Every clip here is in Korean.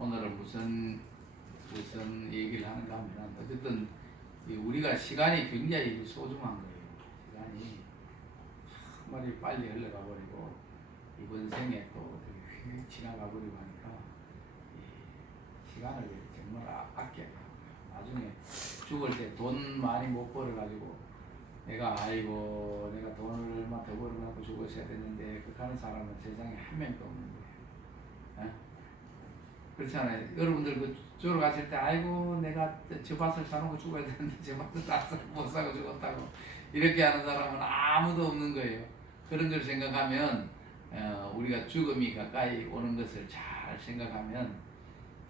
오늘은 무슨 얘기를 하는가 하면 어쨌든 우리가 시간이 굉장히 소중한 거예요. 시간이 정말 빨리 흘러가 버리고 이번 생에 또 되게 휙 지나가 버리고 하니까 이 시간을 정말 아껴야 돼요. 나중에 죽을 때 돈 많이 못 벌어 가지고 내가 돈을 얼마 더 벌어갖고 죽었어야 됐는데 그렇게 하는 사람은 세상에 한 명도 없는 거예요. 에? 그렇잖아요. 여러분들 주로 가실 때 아이고 내가 저 밭을 사놓고 죽어야 되는데 저 밭을 못 사고 죽었다고 이렇게 하는 사람은 아무도 없는 거예요. 그런 걸 생각하면 우리가 죽음이 가까이 오는 것을 잘 생각하면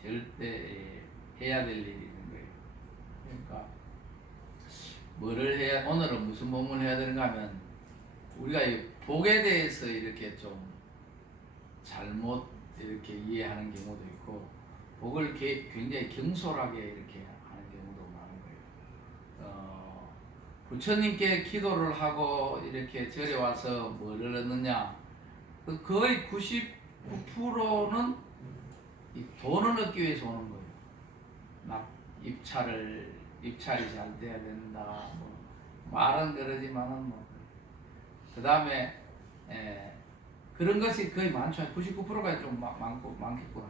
절대 해야 될 일이 있는 거예요. 그러니까 오늘은 무슨 본문을 해야 되는가 하면 우리가 이 복에 대해서 이렇게 좀 잘못 이렇게 이해하는 경우도 있고 복을 굉장히 경솔하게 이렇게 하는 경우도 많은 거예요. 부처님께 기도를 하고 이렇게 절에 와서 뭐를 얻느냐, 거의 99%는 이 돈을 얻기 위해서 오는 거예요. 막 입찰이 잘 돼야 된다. 뭐 말은 그러지만은 그 다음에 그런 것이 거의 많죠. 99%가 좀 많겠구나.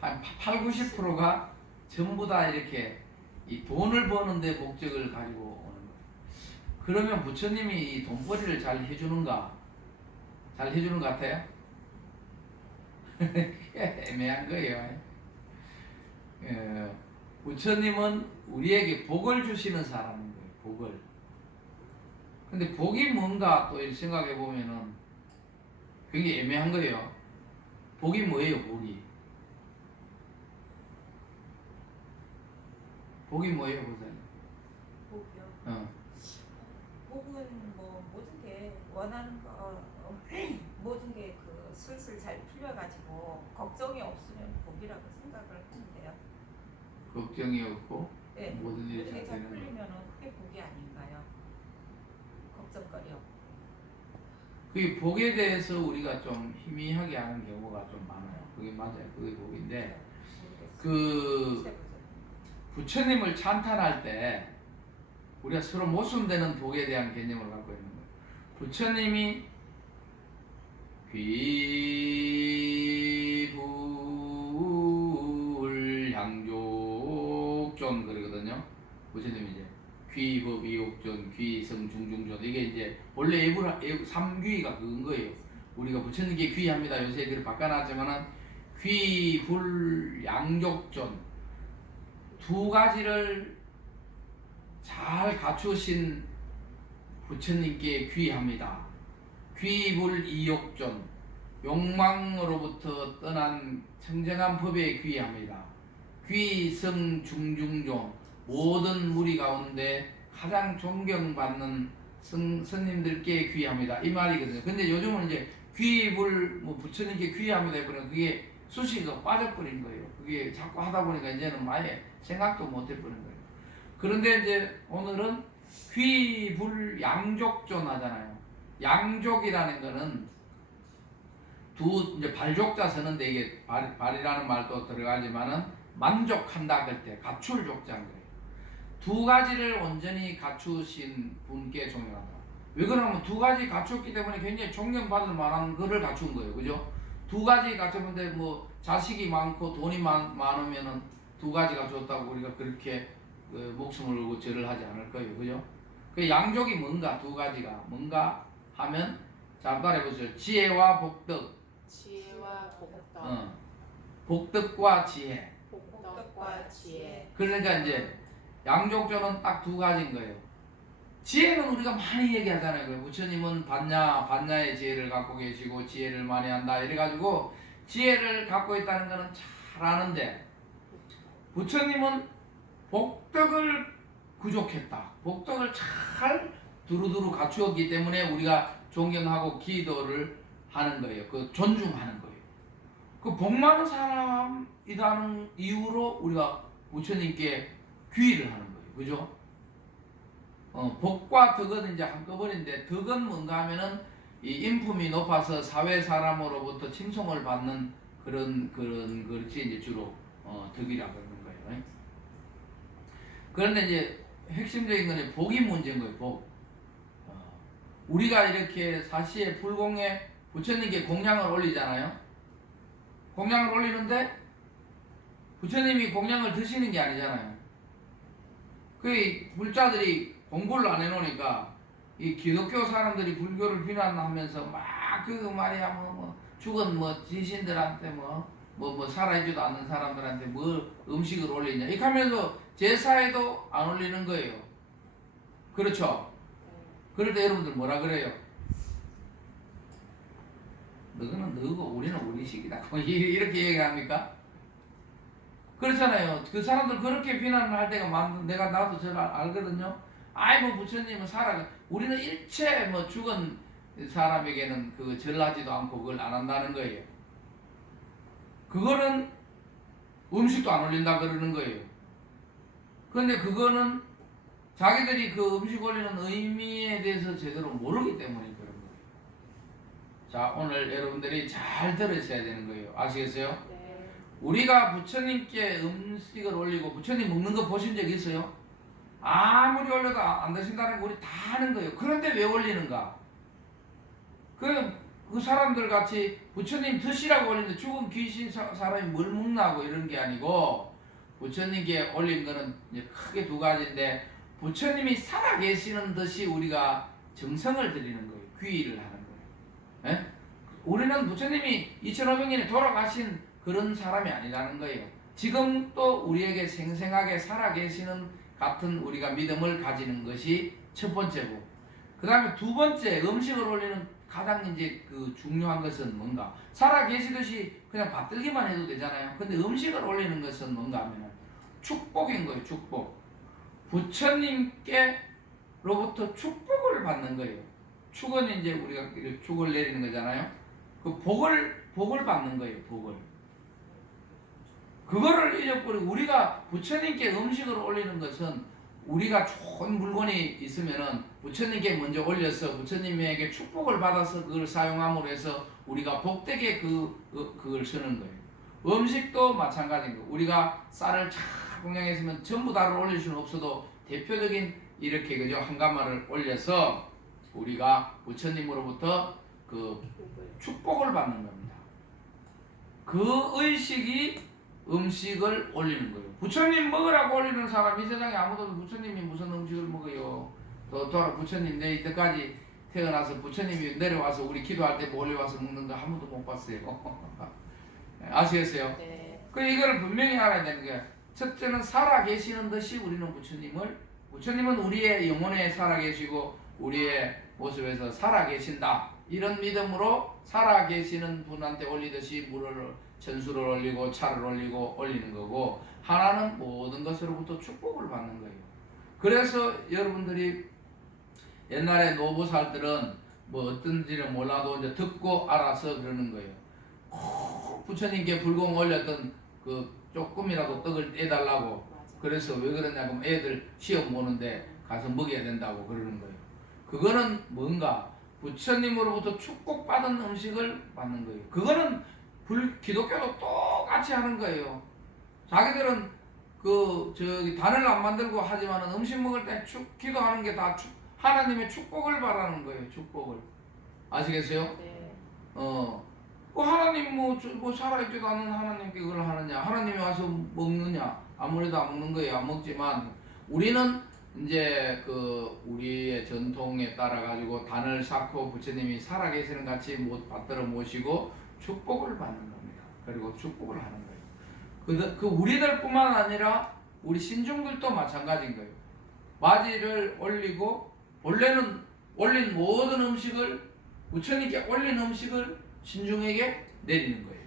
한 80~90%가 전부 다 이렇게 이 돈을 버는데 목적을 가지고 오는 거예요. 그러면 부처님이 이 돈벌이를 잘 해주는가? 잘 해주는 것 같아요? 애매한 거예요. 부처님은 우리에게 복을 주시는 사람인 거예요. 복을. 근데 복이 뭔가 또 이렇게 생각해 보면은 굉장히 애매한 거예요. 복이 뭐예요, 복이? 복이 뭐예요, 보세요? 복이요? 복은 뭐 모든 게 원하는 거 모든 게 그 슬슬 잘 풀려가지고 걱정이 없으면 복이라고 생각을 하는데요. 걱정이 없고 네, 모든 일이 잘 잘 되는 거. 풀리면은 그게 복이 아닌가요? 걱정거리 없고. 그게 복에 대해서 우리가 좀 희미하게 하는 경우가 좀 많아요. 그게 맞아요. 그게 복인데 그 부처님을 찬탄할 때 우리가 서로 모순되는 복에 대한 개념을 갖고 있는 거예요. 부처님이 귀불향족존 그러거든요. 부처님이 이제 귀법이욕존, 귀성중중존 이게 이제 원래 삼귀가 그건 거예요. 우리가 부처님께 귀합니다. 요새 그걸 바꿔놨지만은 귀불양족존 두 가지를 잘 갖추신 부처님께 귀합니다. 귀불이욕존 욕망으로부터 떠난 청정한 법에 귀합니다. 귀성중중존 모든 무리 가운데 가장 존경받는 스님들께 귀합니다. 이 말이거든요. 근데 요즘은 이제 귀불 부처님께 귀합니다 해버리면 그게 수식어가 빠져버린 거예요. 그게 자꾸 하다 보니까 이제는 아예 생각도 못 해버린 거예요. 그런데 이제 오늘은 귀불양족존 하잖아요. 양족이라는 거는 이제 발족자 쓰는데 이게 발이라는 말도 들어가지만은 만족한다 그럴 때 갖출 족자인 거예요. 두 가지를 온전히 갖추신 분께 존경한다. 왜 그러냐면 두 가지 갖췄기 때문에 굉장히 존경받을 만한 거를 갖춘 거예요. 그죠? 두 가지 갖췄는데 뭐 자식이 많고 돈이 많으면은 두 가지 갖췄다고 우리가 그렇게 목숨을 걸고 절을 하지 않을 거예요. 그죠? 그 양족이 뭔가 두 가지가 뭔가 하면 자 말해보세요. 지혜와 복덕. 지혜와 복덕. 복덕과 지혜. 복덕과 지혜. 그러니까 이제 양족조는 딱 두 가지인 거예요. 지혜는 우리가 많이 얘기하잖아요. 부처님은 반야의 지혜를 갖고 계시고 지혜를 많이 한다. 이래가지고 지혜를 갖고 있다는 거는 잘 아는데 부처님은 복덕을 구족했다. 복덕을 잘 두루두루 갖추었기 때문에 우리가 존경하고 기도를 하는 거예요. 그 존중하는 거예요. 그 복 많은 사람이라는 이유로 우리가 부처님께 귀의를 하는 거예요. 그죠? 복과 덕은 이제 한꺼번인데 덕은 뭔가 하면은 이 인품이 높아서 사회 사람으로부터 칭송을 받는 그렇지 이제 주로 덕이라고 그러는 거예요. 그런데 이제 핵심적인 건 복이 문제인 거예요. 복. 우리가 이렇게 사시에 불공에 부처님께 공양을 올리잖아요. 공양을 올리는데 부처님이 공양을 드시는 게 아니잖아요. 그 불자들이 공부를 안 해놓으니까 이 기독교 사람들이 불교를 비난하면서 막 그 말이야 뭐 죽은 지신들한테 뭐 살아있지도 않는 사람들한테 뭐 음식을 올리냐 이렇게 하면서 제사에도 안 올리는 거예요. 그렇죠? 그럴 때 여러분들 뭐라 그래요? 너는 너고 우리는 우리식이다 이렇게 얘기합니까? 그렇잖아요. 그 사람들 그렇게 비난을 할 때가 내가 나도 잘 알거든요. 아이고 부처님은 우리는 일체 죽은 사람에게는 그 절하지도 않고 그걸 안 한다는 거예요. 그거는 음식도 안 올린다 그러는 거예요. 그런데 그거는 자기들이 그 음식 올리는 의미에 대해서 제대로 모르기 때문에 그런 거예요. 자, 오늘 여러분들이 잘 들으셔야 되는 거예요. 아시겠어요? 네. 우리가 부처님께 음식을 올리고 부처님 먹는 거 보신 적 있어요? 아무리 올려도 안 드신다는 거 우리 다 아는 거예요. 그런데 왜 올리는가? 그 사람들 같이 부처님 드시라고 올리는데 죽은 귀신 사람이 뭘 먹나고 이런 게 아니고 부처님께 올린 거는 이제 크게 두 가지인데 부처님이 살아 계시는 듯이 우리가 정성을 드리는 거예요. 귀의를 하는 거예요. 에? 우리는 부처님이 2500년에 돌아가신 그런 사람이 아니라는 거예요. 지금 또 우리에게 생생하게 살아 계시는 같은 우리가 믿음을 가지는 것이 첫 번째고, 그 다음에 두 번째 음식을 올리는 가장 이제 그 중요한 것은 뭔가, 살아 계시듯이 그냥 받들기만 해도 되잖아요. 근데 음식을 올리는 것은 뭔가 하면은 축복인 거예요. 축복. 부처님께로부터 축복을 받는 거예요. 축은 이제 우리가 축을 내리는 거잖아요. 그 복을 받는 거예요. 복을. 그거를 잊어버리고 우리가 부처님께 음식을 올리는 것은 우리가 좋은 물건이 있으면은 부처님께 먼저 올려서 부처님에게 축복을 받아서 그걸 사용함으로 해서 우리가 복되게 그걸 쓰는 거예요. 음식도 마찬가지인 거예요. 우리가 쌀을 쫙 공양했으면 전부 다를 올릴 수는 없어도 대표적인 이렇게 그죠 한 가마를 올려서 우리가 부처님으로부터 그 축복을 받는 겁니다. 그 의식이 음식을 올리는 거예요. 부처님 먹으라고 올리는 사람 이 세상에 아무도 부처님이 무슨 음식을 먹어요. 부처님 내 이때까지 태어나서 부처님이 내려와서 우리 기도할 때 몰려와서 먹는 거 아무도 못 봤어요. 아시겠어요? 네. 이거를 분명히 알아야 되는 거예요. 첫째는 살아 계시는 듯이 우리는 부처님은 우리의 영혼에 살아 계시고 우리의 모습에서 살아 계신다. 이런 믿음으로 살아 계시는 분한테 올리듯이 전수를 올리고 차를 올리고 올리는 거고, 하나는 모든 것으로부터 축복을 받는 거예요. 그래서 여러분들이 옛날에 노보살들은 뭐 어떤지는 몰라도 이제 듣고 알아서 그러는 거예요. 부처님께 불공 올렸던 그 조금이라도 떡을 떼달라고. 그래서 왜 그러냐면 애들 시험 보는데 가서 먹여야 된다고 그러는 거예요. 그거는 뭔가 부처님으로부터 축복받은 음식을 받는 거예요. 그거는 기독교도 똑같이 하는 거예요. 자기들은 단을 안 만들고 하지만 음식 먹을 때 기도하는 게 다 하나님의 축복을 바라는 거예요. 축복을. 아시겠어요? 네. 하나님 뭐 살아있지도 않은 하나님께 그걸 하느냐? 하나님이 와서 먹느냐? 아무래도 안 먹는 거예요. 안 먹지만 우리는 이제 우리의 전통에 따라 가지고 단을 쌓고 부처님이 살아계시는 같이 받들어 모시고 축복을 받는 겁니다. 그리고 축복을 하는 거예요. 그 우리들뿐만 아니라 우리 신중들도 마찬가지인 거예요. 맞이를 올리고 원래는 올린 모든 음식을 부처님께 올린 음식을 신중에게 내리는 거예요.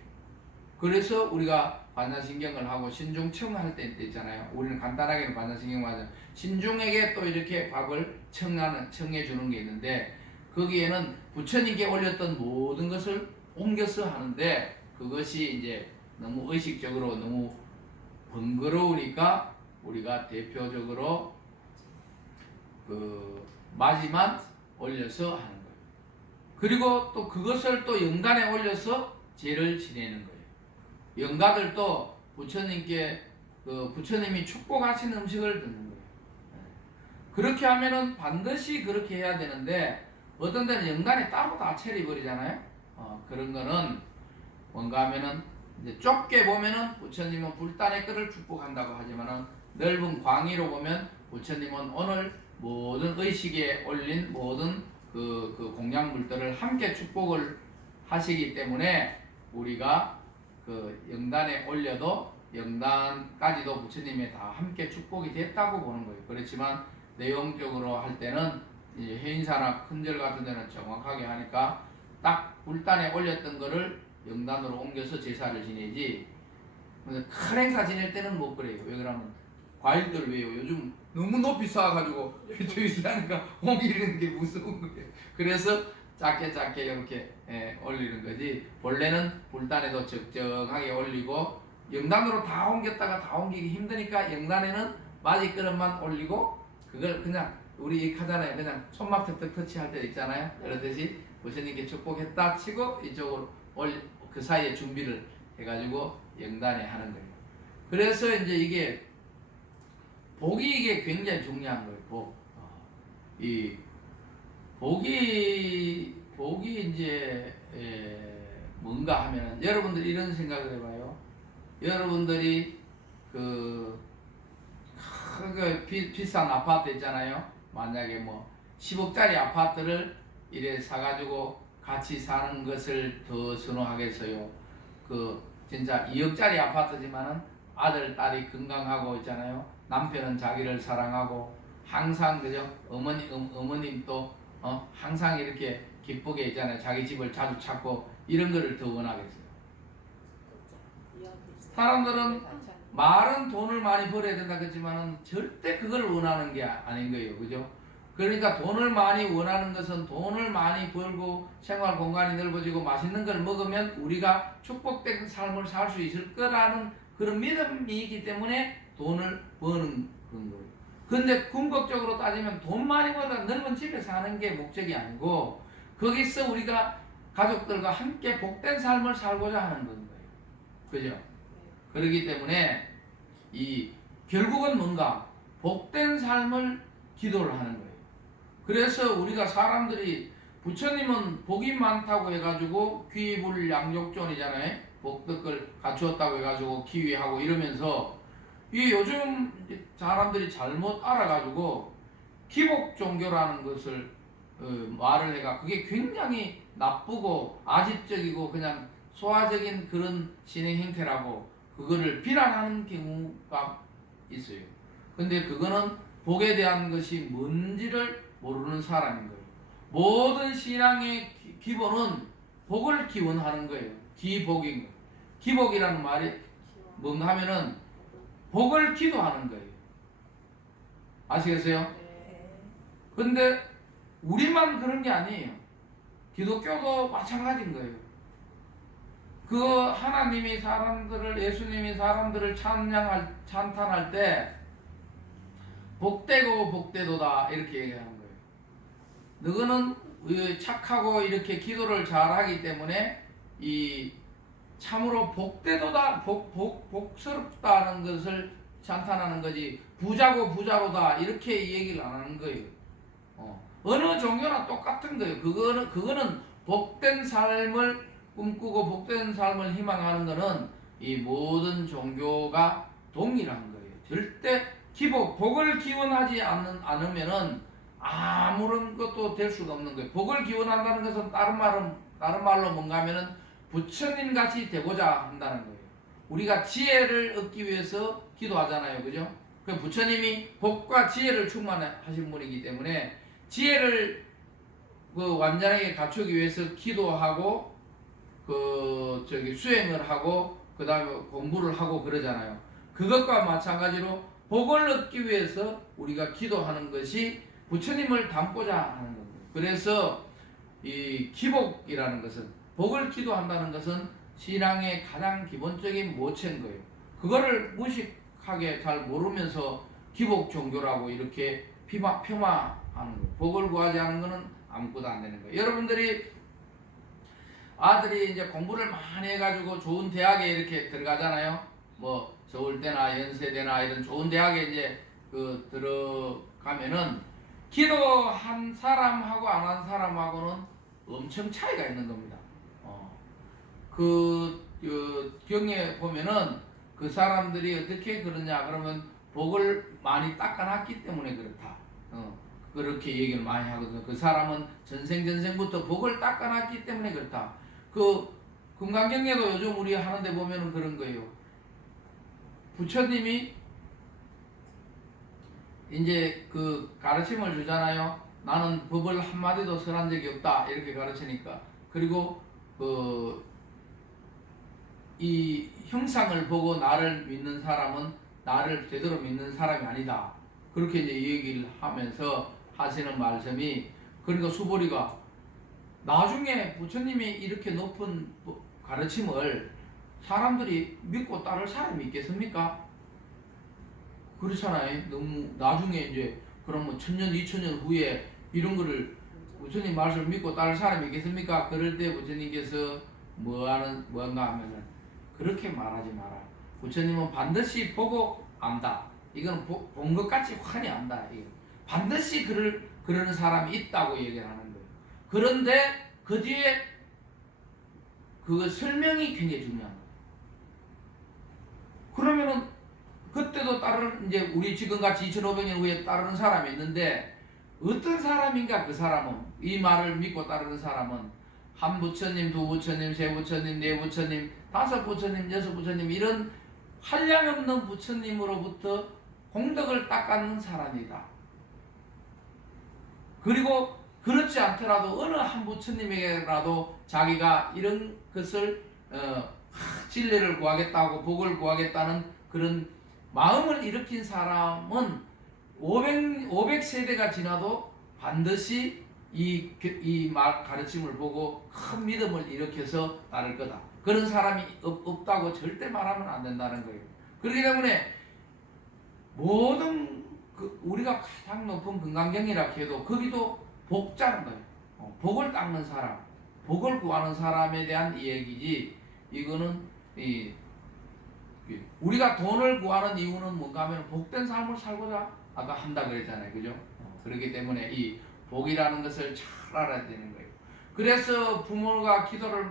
그래서 우리가 반야신경을 하고 신중청할 때 있잖아요. 우리는 간단하게는 반야신경만 하죠. 신중에게 또 이렇게 밥을 청해 주는 게 있는데 거기에는 부처님께 올렸던 모든 것을 옮겨서 하는데 그것이 이제 너무 의식적으로 너무 번거로우니까 우리가 대표적으로 마지막 올려서 하는 거예요. 그리고 또 그것을 또 연간에 올려서 제를 지내는 거예요. 연가들도 부처님께 부처님이 축복하신 음식을 듣는 거예요. 그렇게 하면은 반드시 그렇게 해야 되는데 어떤 데는 영단에 따로 다 차려버리잖아요. 그런 거는 뭔가 하면은 이제 좁게 보면은 부처님은 불단의 끓을 축복한다고 하지만은 넓은 광의로 보면 부처님은 오늘 모든 의식에 올린 모든 그 공양물들을 함께 축복을 하시기 때문에 우리가 그 영단에 올려도 영단까지도 부처님이 다 함께 축복이 됐다고 보는 거예요. 그렇지만 내용적으로 할 때는 이제 해인사나 큰절 같은 데는 정확하게 하니까 딱 불단에 올렸던 거를 영단으로 옮겨서 제사를 지내지. 큰 행사 지낼 때는 못 그래요. 왜 그러면 과일들 왜요? 요즘 너무 높이 쌓아가지고 위태위태하니까 옮기는 게 무서운 거예요. 그래서 작게 이렇게 올리는 거지. 본래는 불단에도 적정하게 올리고 영단으로 다 옮겼다가 다 옮기기 힘드니까 영단에는 마지 그릇만 올리고 그걸 그냥 우리 이렇게 하잖아요. 그냥 손막 턱턱 터치할 때 있잖아요. 그러듯이 부처님께 축복했다 치고 이쪽으로 그 사이에 준비를 해가지고 영단에 하는 거예요. 그래서 이제 이게 복이 이게 굉장히 중요한 거예요. 복. 이 복이 이제 뭔가 하면은 여러분들이 이런 생각을 해봐요. 여러분들이 그 비싼 아파트 있잖아요. 만약에 뭐 10억짜리 아파트를 이래 사가지고 같이 사는 것을 더 선호하겠어요. 그 진짜 2억짜리 아파트지만은 아들 딸이 건강하고 있잖아요. 남편은 자기를 사랑하고 항상 그죠? 어머님 또 항상 이렇게 기쁘게 있잖아요. 자기 집을 자주 찾고 이런 거를 더 원하겠어요. 사람들은 말은 돈을 많이 벌어야 된다 그랬지만은 절대 그걸 원하는 게 아닌 거예요. 그죠? 그러니까 돈을 많이 원하는 것은 돈을 많이 벌고 생활 공간이 넓어지고 맛있는 걸 먹으면 우리가 축복된 삶을 살 수 있을 거라는 그런 믿음이 있기 때문에 돈을 버는 그런 거예요. 근데 궁극적으로 따지면 돈 많이 벌다 넓은 집에 사는 게 목적이 아니고 거기서 우리가 가족들과 함께 복된 삶을 살고자 하는 거예요. 그죠? 그렇기 때문에 이 결국은 뭔가 복된 삶을 기도를 하는 거예요. 그래서 우리가 사람들이 부처님은 복이 많다고 해가지고 귀불 양족존이잖아요. 복덕을 갖추었다고 해가지고 기위하고 이러면서 이 요즘 사람들이 잘못 알아가지고 기복 종교라는 것을 말을 해가 그게 굉장히 나쁘고 아집적이고 그냥 소화적인 그런 신의 행태라고 그거를 비난하는 경우가 있어요. 근데 그거는 복에 대한 것이 뭔지를 모르는 사람인 거예요. 모든 신앙의 기본은 복을 기원하는 거예요. 기복인 거예요. 기복이라는 말이 뭔가 하면은 복을 기도하는 거예요. 아시겠어요? 근데 우리만 그런 게 아니에요. 기독교도 마찬가지인 거예요. 그 하나님이 사람들을 예수님이 사람들을 찬탄할 때 복되고 복되도다 이렇게 얘기하는 거예요. 너희는 착하고 이렇게 기도를 잘하기 때문에 이 참으로 복되도다 복스럽다는 것을 찬탄하는 거지 부자고 부자로다 이렇게 얘기를 안 하는 거예요. 어느 종교나 똑같은 거예요. 그거는 복된 삶을 꿈꾸고 복된 삶을 희망하는 것은 이 모든 종교가 동일한 거예요. 절대 복을 기원하지 않으면은 아무런 것도 될 수가 없는 거예요. 복을 기원한다는 것은 다른 말로 뭔가 하면은 부처님 같이 되고자 한다는 거예요. 우리가 지혜를 얻기 위해서 기도하잖아요. 그죠? 그 부처님이 복과 지혜를 충만하신 분이기 때문에 지혜를 완전하게 갖추기 위해서 기도하고 수행을 하고 그 다음에 공부를 하고 그러잖아요. 그것과 마찬가지로 복을 얻기 위해서 우리가 기도하는 것이 부처님을 닮고자 하는 겁니다. 그래서 이 기복이라는 것은 복을 기도한다는 것은 신앙의 가장 기본적인 모체인 거예요. 그거를 무식하게 잘 모르면서 기복 종교라고 이렇게 폄하하는 거예요. 복을 구하지 않은 것은 아무것도 안 되는 거예요. 여러분들이 아들이 이제 공부를 많이 해가지고 좋은 대학에 이렇게 들어가잖아요. 뭐 서울대나 연세대나 이런 좋은 대학에 이제 그 들어가면은 기도한 사람하고 안 한 사람하고는 엄청 차이가 있는 겁니다. 그 경에 보면은 그 사람들이 어떻게 그러냐 그러면 복을 많이 닦아놨기 때문에 그렇다. 그렇게 얘기를 많이 하거든요. 그 사람은 전생부터 복을 닦아놨기 때문에 그렇다. 그 금강경에도 요즘 우리 하는데 보면은 그런 거예요. 부처님이 이제 그 가르침을 주잖아요. 나는 법을 한마디도 설한 적이 없다. 이렇게 가르치니까. 그리고 이 형상을 보고 나를 믿는 사람은 나를 제대로 믿는 사람이 아니다. 그렇게 이제 얘기를 하면서 하시는 말씀이, 그러니까 수보리가 나중에 부처님이 이렇게 높은 가르침을 사람들이 믿고 따를 사람이 있겠습니까? 그렇잖아요. 너무 나중에 이제 그러면 1000년, 2000년 후에 이런 거를 부처님 말씀을 믿고 따를 사람이 있겠습니까? 그럴 때 부처님께서 뭔가 하면은 그렇게 말하지 마라. 부처님은 반드시 보고 안다. 이건 본 것 같이 환히 안다. 반드시 그러는 사람이 있다고 얘기를 하는 거예요. 그런데 그 뒤에 그 설명이 굉장히 중요한 거예요. 그러면은 그때도 이제 우리 지금같이 2500년 후에 따르는 사람이 있는데 어떤 사람인가? 그 사람은, 이 말을 믿고 따르는 사람은 한 부처님, 두 부처님, 세 부처님, 네 부처님, 다섯 부처님, 여섯 부처님, 이런 한량없는 부처님으로부터 공덕을 닦아는 사람이다. 그리고 그렇지 않더라도 어느 한 부처님에게라도 자기가 이런 것을 진리를 구하겠다고, 복을 구하겠다는 그런 마음을 일으킨 사람은 500세대가 지나도 반드시 이 말 가르침을 보고 큰 믿음을 일으켜서 따를 거다. 그런 사람이 없다고 절대 말하면 안 된다는 거예요. 그렇기 때문에 모든 우리가 가장 높은 금강경이라 해도 거기도 복자는 거예요. 복을 닦는 사람, 복을 구하는 사람에 대한 이야기지. 이거는 우리가 돈을 구하는 이유는 뭔가 하면 복된 삶을 살고자 아까 한다 그랬잖아요. 그죠? 그렇기 때문에 이 복이라는 것을 잘 알아야 되는 거예요. 그래서 부모가 기도를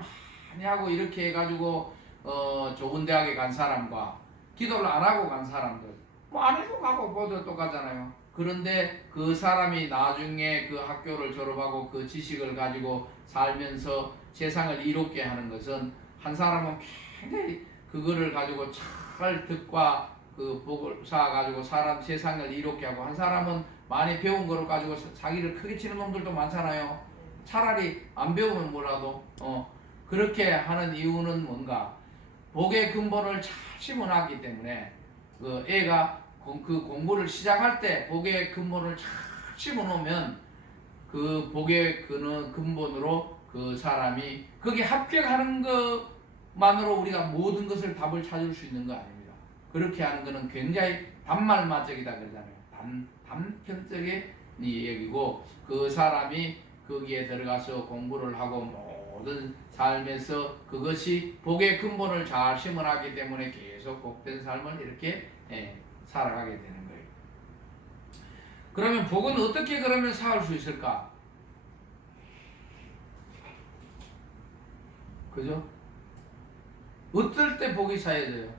많이 하고 이렇게 해가지고 좋은 대학에 간 사람과 기도를 안 하고 간 사람들, 뭐 안 해도 가고 뭐도 똑같잖아요. 그런데 그 사람이 나중에 그 학교를 졸업하고 그 지식을 가지고 살면서 세상을 이롭게 하는 것은, 한 사람은 굉장히 그거를 가지고 잘 득과 그 복을 쌓아가지고 세상을 이롭게 하고, 한 사람은 많이 배운 거를 가지고 자기를 크게 치는 놈들도 많잖아요. 차라리 안 배우면 뭐라도 그렇게 하는 이유는 뭔가, 복의 근본을 잘 심어놨기 때문에 그 애가 그 공부를 시작할 때 복의 근본을 잘 심어놓으면 그 복의 근본으로 그 사람이 거기에 합격하는 것만으로 우리가 모든 것을 답을 찾을 수 있는 거 아닙니다. 그렇게 하는 것은 굉장히 단말마적이다 그러잖아요. 단편적인 얘기고, 그 사람이 거기에 들어가서 공부를 하고 모든 삶에서 그것이 복의 근본을 잘 심어놨기 때문에 계속 복된 삶을 이렇게 살아가게 되는 거예요. 그러면 복은 어떻게 그러면 쌓을 수 있을까? 그죠? 어떨 때 복이 쌓여져요?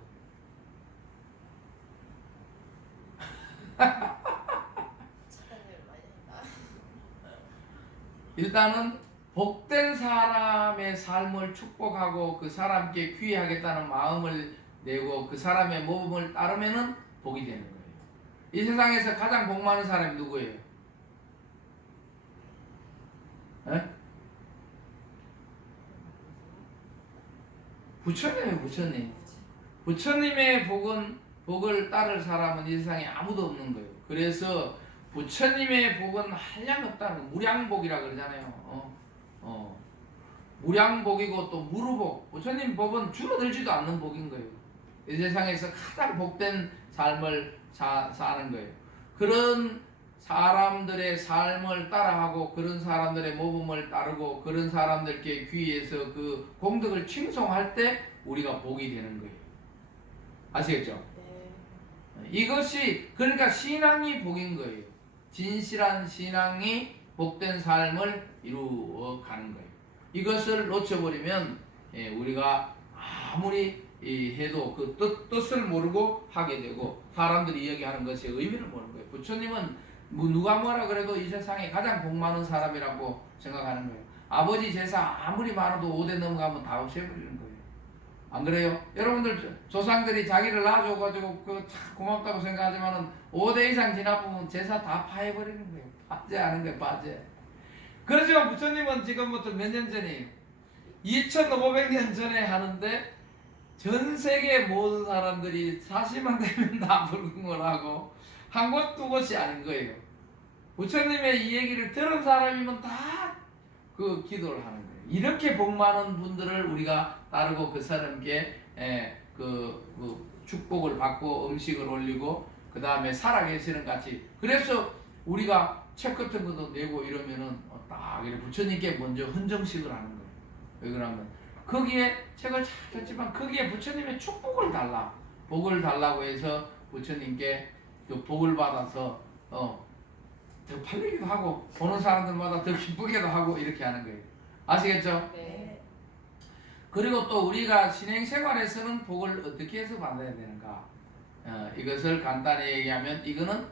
일단은 복된 사람의 삶을 축복하고 그 사람께 귀하겠다는 마음을 내고 그 사람의 모범을 따르면은 복이 되는 거예요. 이 세상에서 가장 복 많은 사람이 누구예요? 에? 부처님이에요. 부처님. 부처님의 복을 따를 사람은 이 세상에 아무도 없는 거예요. 그래서 부처님의 복은 한량없다는, 무량복이라 그러잖아요. 무량복이고 또 무루복. 부처님 복은 줄어들지도 않는 복인 거예요. 이 세상에서 가장 복된 삶을 사는 거예요. 그런 사람들의 삶을 따라하고 그런 사람들의 모범을 따르고 그런 사람들께 귀해서 그 공덕을 칭송할 때 우리가 복이 되는 거예요. 아시겠죠? 네. 이것이 그러니까 신앙이 복인 거예요. 진실한 신앙이 복된 삶을 이루어 가는 거예요. 이것을 놓쳐버리면 우리가 아무리 해도 그 뜻을 모르고 하게 되고 사람들이 이야기하는 것의 의미를 모르는 거예요. 부처님은 누가 뭐라 그래도 이 세상에 가장 복 많은 사람이라고 생각하는 거예요. 아버지 제사 아무리 많아도 5대 넘어가면 다 없애버리는 거예요. 안 그래요? 여러분들 조상들이 자기를 낳아줘가지고 참 고맙다고 생각하지만은 5대 이상 지나보면 제사 다 파해버리는 거예요. 파제하는 거예요. 파제. 그렇지만 부처님은 지금부터 몇 년 전이에요. 2500년 전에 하는데 전 세계 모든 사람들이 40만 되면 다 불궁을 하고 한 곳 두 곳이 아닌 거예요. 부처님의 이 얘기를 들은 사람이면 다 그 기도를 하는 거예요. 이렇게 복 많은 분들을 우리가 따르고 그 사람께 축복을 받고 음식을 올리고 그 다음에 살아계시는 같이. 그래서 우리가 책 같은 것도 내고 이러면은 딱 이렇게 부처님께 먼저 헌정식을 하는 거예요. 왜 그러냐면 거기에 책을 잘 폈지만 거기에 부처님의 축복을 달라. 복을 달라고 해서 부처님께 그 복을 받아서 더 팔리기도 하고 보는 사람들마다 더 기쁘게도 하고 이렇게 하는 거예요. 아시겠죠? 네. 그리고 또 우리가 신행생활에서는 복을 어떻게 해서 받아야 되는가? 이것을 간단히 얘기하면 이거는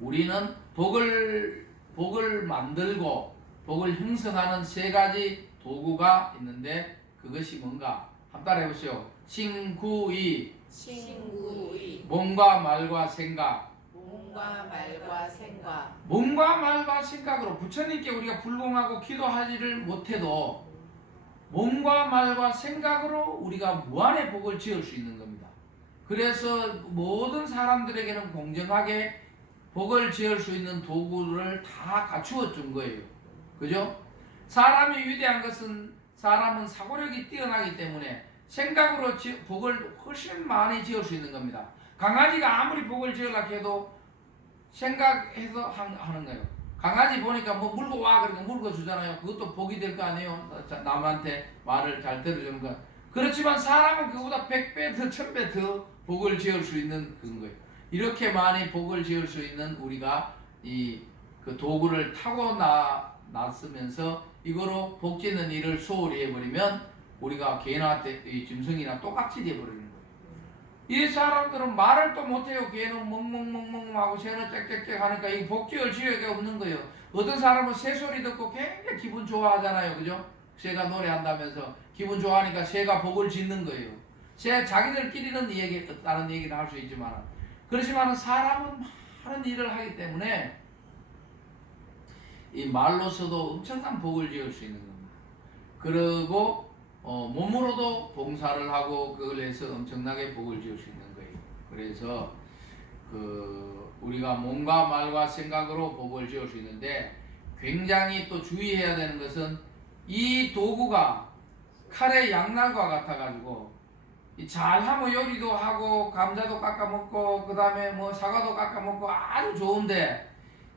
우리는 복을 만들고 복을 형성하는 세 가지 도구가 있는데 그것이 뭔가? 한번 따라해 보시오. 신구이, 신구의 몸과 말과 생각. 몸과 말과 생각. 몸과 말과 생각으로 부처님께 우리가 불공하고 기도하지를 못해도 몸과 말과 생각으로 우리가 무한의 복을 지을 수 있는 겁니다. 그래서 모든 사람들에게는 공정하게 복을 지을 수 있는 도구를 다 갖추어 준 거예요. 그죠? 사람이 위대한 것은 사람은 사고력이 뛰어나기 때문에 생각으로 복을 훨씬 많이 지을 수 있는 겁니다. 강아지가 아무리 복을 지으려고 해도 생각해서 하는 거예요. 강아지 보니까 뭐 물고 와 그러니까 물고 주잖아요. 그것도 복이 될 거 아니에요. 남한테 말을 잘 들어주는 거. 그렇지만 사람은 그보다 100배 더 1000배 더 복을 지을 수 있는 그런 거예요. 이렇게 많이 복을 지을 수 있는 우리가 그 도구를 타고 났으면서 이거로 복 짓는 일을 소홀히 해버리면 우리가 개나한테 이 짐승이나 똑같이 돼버리는 거예요. 이 사람들은 말을 또 못해요. 걔는 멍멍멍멍 하고 새는 짹짹짹 하니까 이 복지할 지역이 없는 거예요. 어떤 사람은 새소리 듣고 굉장히 기분 좋아하잖아요. 그죠? 새가 노래한다면서 기분 좋아하니까 새가 복을 짓는 거예요. 새 자기들끼리는 다른 얘기를 할 수 있지만 그렇지만 사람은 많은 일을 하기 때문에 이 말로서도 엄청난 복을 지을 수 있는 겁니다. 그리고 몸으로도 봉사를 하고 그걸 해서 엄청나게 복을 지을 수 있는 거예요. 그래서 우리가 몸과 말과 생각으로 복을 지을 수 있는데 굉장히 또 주의해야 되는 것은 이 도구가 칼의 양날과 같아가지고 잘하면 요리도 하고 감자도 깎아 먹고 그 다음에 뭐 사과도 깎아 먹고 아주 좋은데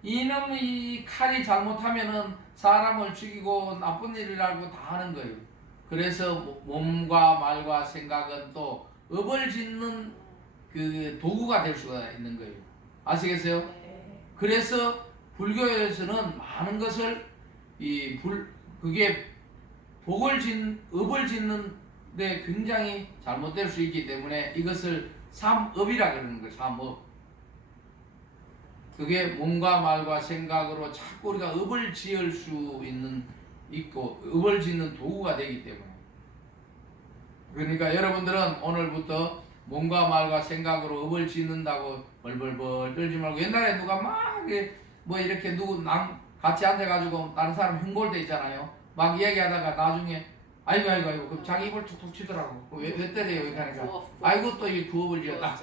이 칼이 잘못하면은 사람을 죽이고 나쁜 일이라고 다 하는 거예요. 그래서 몸과 말과 생각은 또 업을 짓는 그 도구가 될 수가 있는 거예요. 아시겠어요? 네. 그래서 불교에서는 많은 것을 그게 업을 짓는 데 굉장히 잘못될 수 있기 때문에 이것을 삼업이라 그러는 거예요. 삼업. 그게 몸과 말과 생각으로 자꾸 우리가 업을 지을 수 있고 업을 짓는 도구가 되기 때문에. 그러니까 여러분들은 오늘부터 몸과 말과 생각으로 업을 짓는다고 벌벌벌 떨지 말고 옛날에 누가 막 이렇게 같이 앉아가지고 다른 사람 흉볼 때 있잖아요. 막 얘기하다가 나중에 아이고 그럼 자기 입을 툭툭 치더라고. 왜 때려요? 이렇게 하니까 아이고 또 이 부업을 지었다.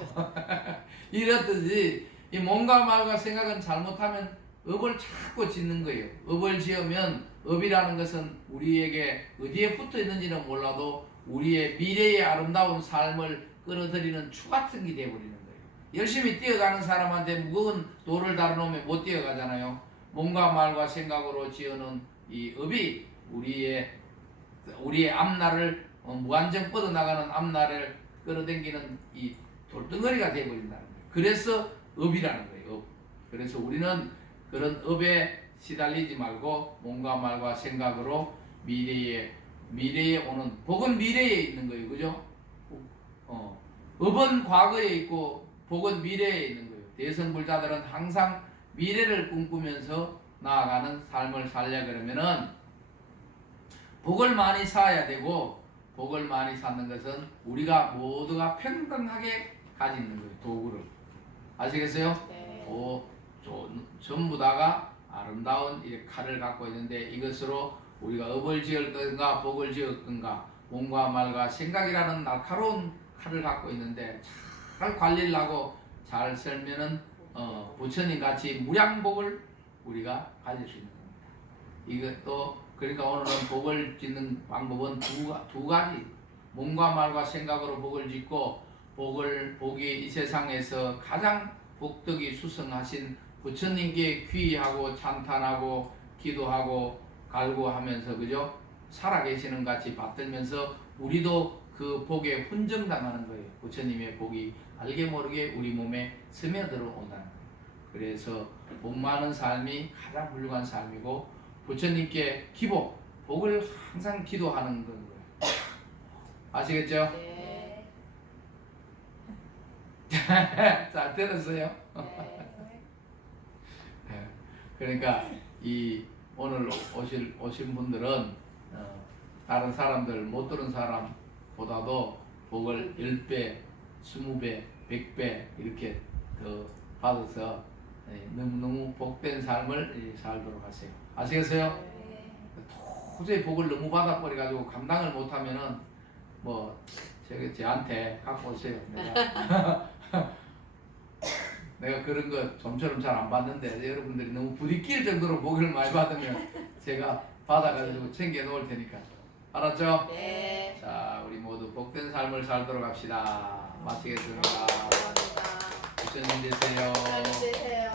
이렇듯이 이 몸과 말과 생각은 잘못하면 업을 자꾸 짓는 거예요. 업을 지으면 업이라는 것은 우리에게 어디에 붙어 있는지는 몰라도 우리의 미래의 아름다운 삶을 끌어들이는 추 같은 게 되어버리는 거예요. 열심히 뛰어가는 사람한테 무거운 돌을 달아놓으면 못 뛰어가잖아요. 몸과 말과 생각으로 지어놓은 이 업이 우리의 앞날을 무한정 뻗어나가는 앞날을 끌어당기는 이 돌덩어리가 되어버린다는 거예요. 그래서 업이라는 거예요. 업. 그래서 우리는 그런 업에 시달리지 말고 몸과 말과 생각으로 미래에 오는 복은 미래에 있는 거예요. 그죠? 업은 과거에 있고 복은 미래에 있는 거예요. 대성불자들은 항상 미래를 꿈꾸면서 나아가는 삶을 살려 그러면은 복을 많이 쌓아야 되고, 복을 많이 쌓는 것은 우리가 모두가 평등하게 가지는 거예요. 도구를. 아시겠어요? 네. 전부 다가 아름다운 이 칼을 갖고 있는데, 이것으로 우리가 업을 지을 건가 복을 지을 건가, 몸과 말과 생각이라는 날카로운 칼을 갖고 있는데 잘 관리를 하고 잘 살면은 부처님 같이 무량복을 우리가 가질 수 있는 겁니다. 이것도 그러니까 오늘은 복을 짓는 방법은 두 가지. 몸과 말과 생각으로 복을 짓고, 복이 이 세상에서 가장 복덕이 수성하신 부처님께 귀의하고 찬탄하고 기도하고 갈구하면서, 그죠? 살아계시는 같이 받들면서 우리도 그 복에 훈정당하는 거예요. 부처님의 복이 알게 모르게 우리 몸에 스며들어 온다는 거예요. 그래서 복 많은 삶이 가장 훌륭한 삶이고, 부처님께 복을 항상 기도하는 거예요. 아시겠죠? 네. 잘 들었어요? 네. 그러니까 오늘 오신 분들은 다른 사람들 못 들은 사람보다도 복을 10배, 20배, 100배 이렇게 더 받아서 너무너무 복된 삶을 살도록 하세요. 아시겠어요? 네. 도저히 복을 너무 받아버려가지고 감당을 못하면은 저한테 갖고 오세요. 내가 그런 거 좀처럼 잘 안 받는데, 여러분들이 너무 부딪힐 정도로 복을 많이 받으면 제가 받아가지고 챙겨 놓을 테니까. 알았죠? 네. 자, 우리 모두 복된 삶을 살도록 합시다. 마치겠습니다. 감사합니다. 부처님 되세요. 안녕히 계세요.